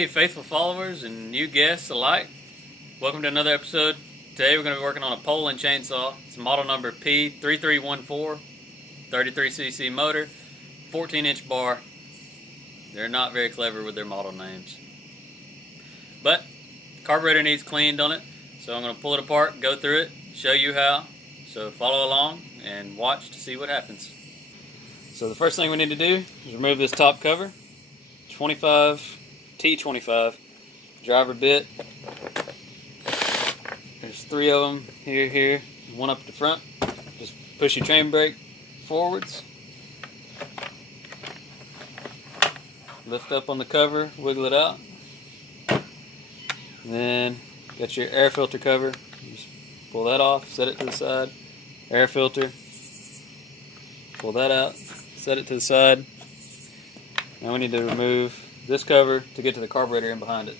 Hey, faithful followers and new guests alike. Welcome to another episode. Today we're going to be working on a Poulan chainsaw. It's model number P3314, 33cc motor, 14-inch bar. They're not very clever with their model names. But carburetor needs cleaned on it, so I'm going to pull it apart, go through it, show you how. So follow along and watch to see what happens. So the first thing we need to do is remove this top cover. T25 driver bit. There's 3 of them here, one up at the front. Just push your chain brake forwards. Lift up on the cover, wiggle it out. And then got your air filter cover. Just pull that off, set it to the side. Air filter. Pull that out, set it to the side. Now we need to remove this cover to get to the carburetor in behind it.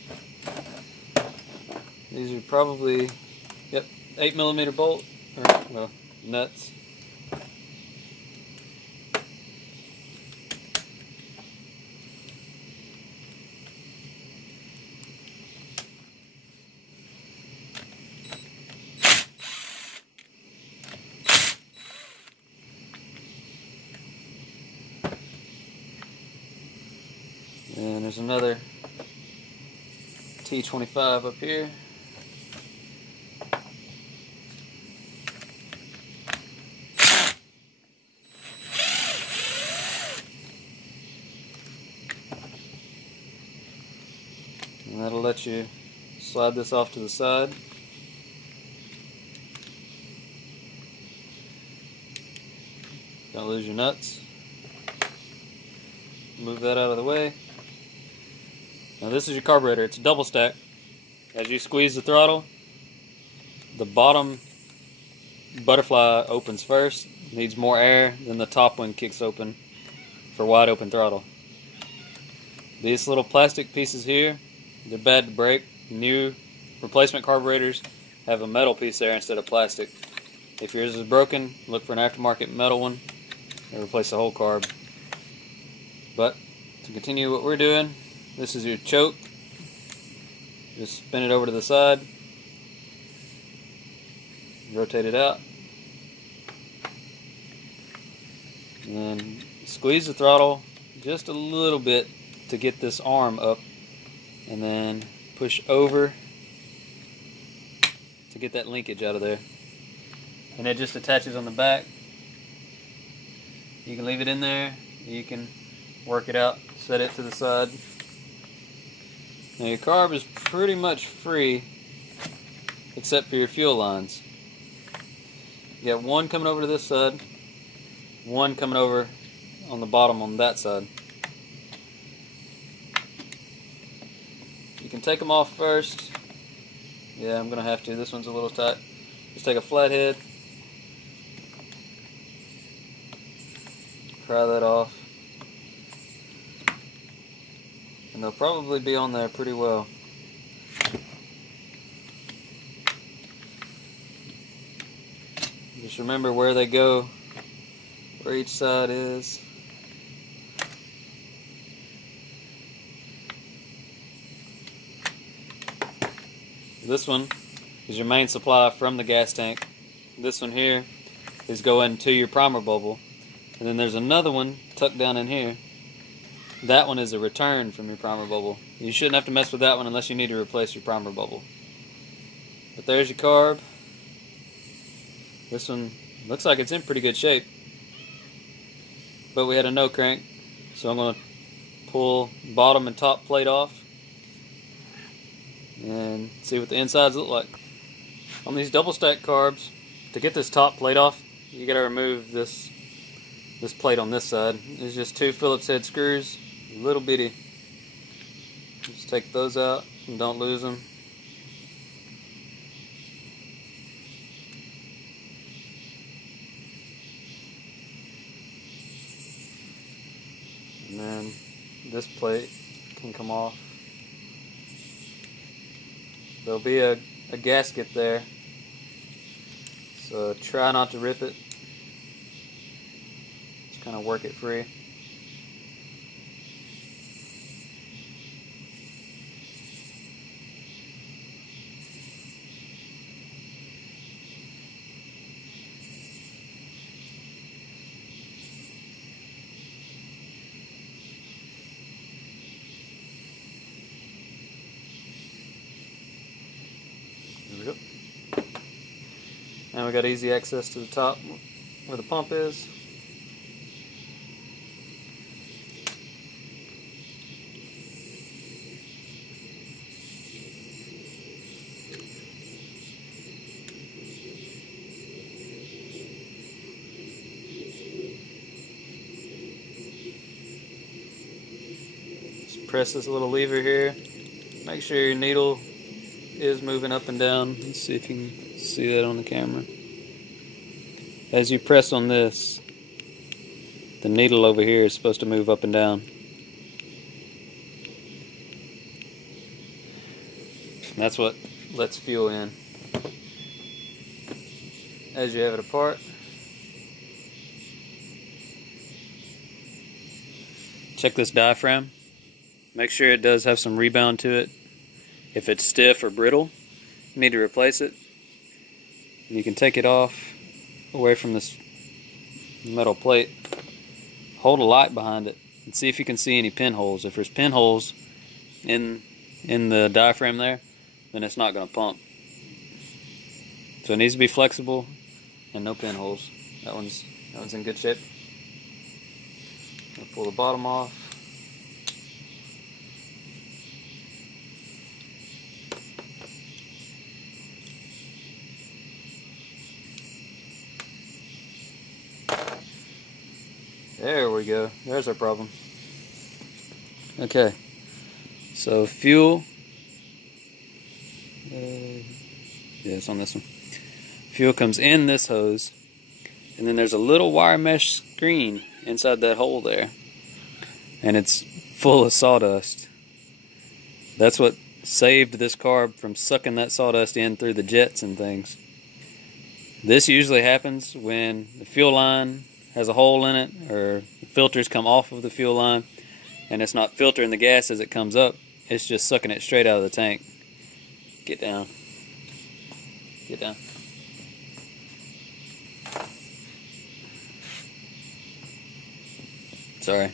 These are probably, 8mm bolt, or nuts. And there's another T25 up here. And that'll let you slide this off to the side. Don't lose your nuts. Move that out of the way. Now this is your carburetor. It's a double stack. As you squeeze the throttle, the bottom butterfly opens first. Needs more air than the top one kicks open for wide open throttle. These little plastic pieces here, they're bad to break. New replacement carburetors have a metal piece there instead of plastic. If yours is broken, look for an aftermarket metal one and replace the whole carb. But to continue what we're doing, this is your choke. Just spin it over to the side. Rotate it out. And then squeeze the throttle just a little bit to get this arm up. And then push over to get that linkage out of there. And it just attaches on the back. You can leave it in there. You can work it out, set it to the side. Now your carb is pretty much free except for your fuel lines. You got one coming over to this side, one coming over on the bottom on that side. You can take them off first. Yeah, I'm going to have to. This one's a little tight. Just take a flathead, pry that off. And they'll probably be on there pretty well. Just remember where they go, where each side is. This one is your main supply from the gas tank. This one here is going to your primer bubble. And then there's another one tucked down in here. That one is a return from your primer bubble. You shouldn't have to mess with that one unless you need to replace your primer bubble. But there's your carb. This one looks like it's in pretty good shape. But we had a no crank, so I'm going to pull bottom and top plate off and see what the insides look like. On these double stack carbs, to get this top plate off, you got to remove this plate on this side. It's just 2 Phillips head screws, little bitty. Just take those out and don't lose them. And then this plate can come off. There'll be a gasket there, so try not to rip it. Just kind of work it free. we got easy access to the top where the pump is. Just press this little lever here. Make sure your needle is moving up and down. Let's see if you can see that on the camera. As you press on this, the needle over here is supposed to move up and down. And that's what lets fuel in. As you have it apart, check this diaphragm. Make sure it does have some rebound to it. If it's stiff or brittle, you need to replace it. And you can take it off away from this metal plate. Hold a light behind it and see if you can see any pinholes. If there's pinholes in the diaphragm there, then it's not going to pump. So it needs to be flexible and no pinholes. That one's in good shape. I'll pull the bottom off. There we go. There's our problem. Okay. So fuel. Yeah, it's on this one. Fuel comes in this hose, and then there's a little wire mesh screen inside that hole there, and it's full of sawdust. That's what saved this carb from sucking that sawdust in through the jets and things. This usually happens when the fuel line has a hole in it, or the filters come off of the fuel line, and it's not filtering the gas as it comes up, it's just sucking it straight out of the tank. Get down. Get down. Sorry.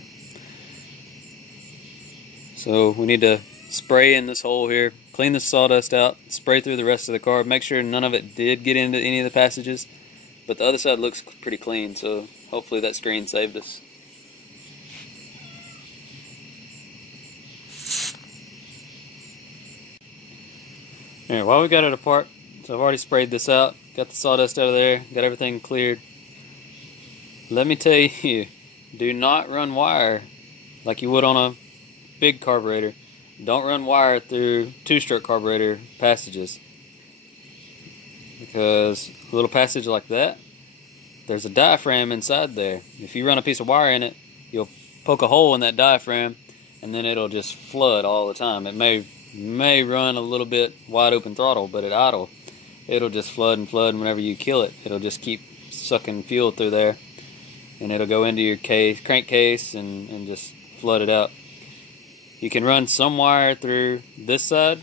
So we need to spray in this hole here, clean the sawdust out, spray through the rest of the carb, make sure none of it did get into any of the passages, but the other side looks pretty clean, so hopefully that screen saved us. Alright, while we got it apart, so I've already sprayed this out, got the sawdust out of there, got everything cleared. Let me tell you, do not run wire like you would on a big carburetor. Don't run wire through two-stroke carburetor passages, because a little passage like that, there's a diaphragm inside there. If you run a piece of wire in it, you'll poke a hole in that diaphragm, and then it'll just flood all the time. It may run a little bit wide open throttle, but at idle, it'll just flood and flood, and whenever you kill it, it'll just keep sucking fuel through there, and it'll go into your crankcase and just flood it out. You can run some wire through this side,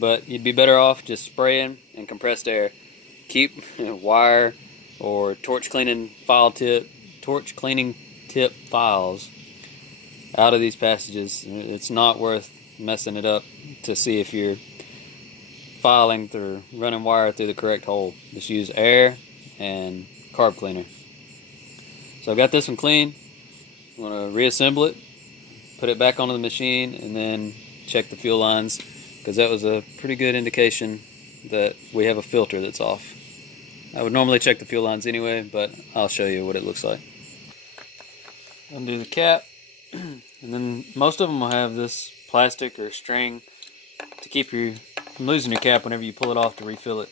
but you'd be better off just spraying and compressed air. Keep wire or torch cleaning tip files out of these passages. It's not worth messing it up to see if you're filing through running wire through the correct hole. Just use air and carb cleaner. So I've got this one clean. I'm going to reassemble it, put it back onto the machine, and then check the fuel lines, because that was a pretty good indication that we have a filter that's off. I would normally check the fuel lines anyway, but I'll show you what it looks like. Undo the cap, and then most of them will have this plastic or string to keep you from losing your cap whenever you pull it off to refill it.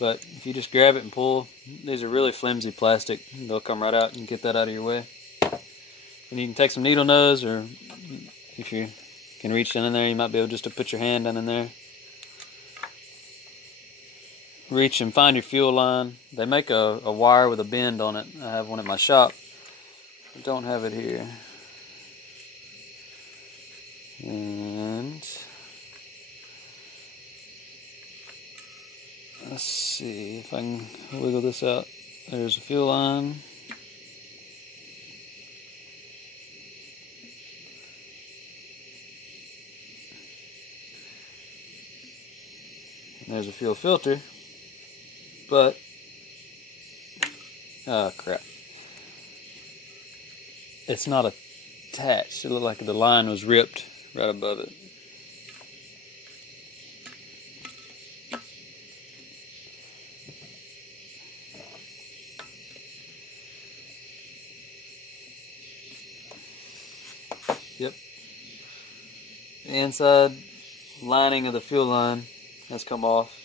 But if you just grab it and pull, these are really flimsy plastic. They'll come right out and get that out of your way. And you can take some needle nose, or if you can reach down in there, you might be able just to put your hand down in there. Reach and find your fuel line. They make a wire with a bend on it. I have one at my shop. I don't have it here. And let's see if I can wiggle this out. There's a fuel line. And there's a fuel filter. But Oh crap. It's not attached. It looked like the line was ripped right above it. Yep. The inside lining of the fuel line has come off.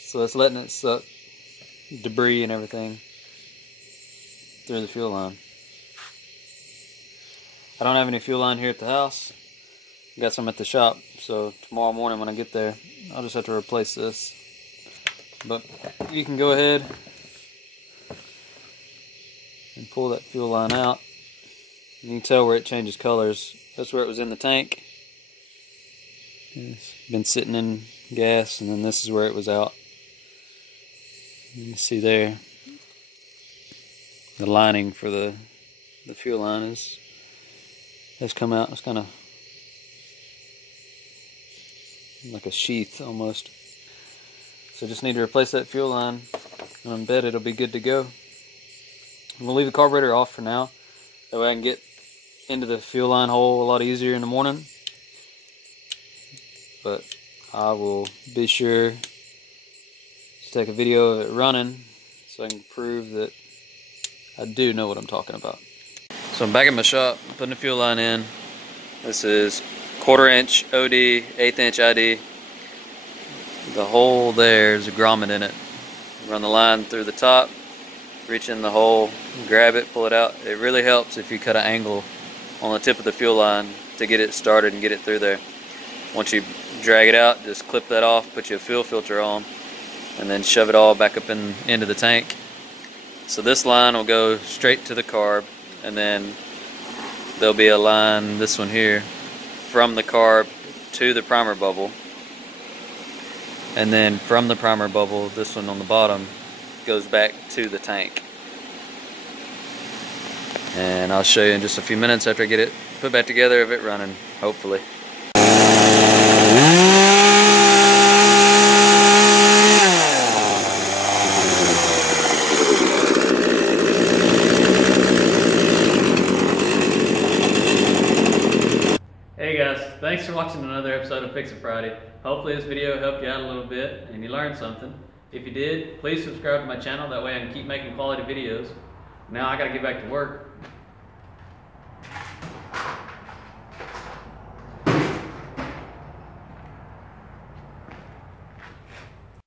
So it's letting it suck debris and everything through the fuel line. I don't have any fuel line here at the house. Got some at the shop, so tomorrow morning when I get there, I'll just have to replace this. But you can go ahead and pull that fuel line out. You can tell where it changes colors. That's where it was in the tank. It's been sitting in gas, and then this is where it was out. You can see there the lining for the fuel line has come out. It's kind of like a sheath almost. So just need to replace that fuel line, and I bet it'll be good to go. I'm gonna leave the carburetor off for now. That way I can get into the fuel line hole a lot easier in the morning. But I will be sure to take a video of it running so I can prove that I do know what I'm talking about. So I'm back at my shop, putting the fuel line in. This is 1/4 inch OD, 1/8 inch ID. The hole there is a grommet in it. Run the line through the top, reach in the hole, grab it, pull it out. It really helps if you cut an angle on the tip of the fuel line to get it started and get it through there. Once you drag it out, just clip that off, put your fuel filter on, and then shove it all back up into the tank. So this line will go straight to the carb, and then there'll be a line, this one here, from the carb to the primer bubble. And then from the primer bubble, this one on the bottom, goes back to the tank. And I'll show you in just a few minutes after I get it put back together of it running, hopefully. Hey guys, thanks for watching another episode of Fix It Friday. Hopefully this video helped you out a little bit and you learned something. If you did, please subscribe to my channel, that way I can keep making quality videos. Now I gotta get back to work.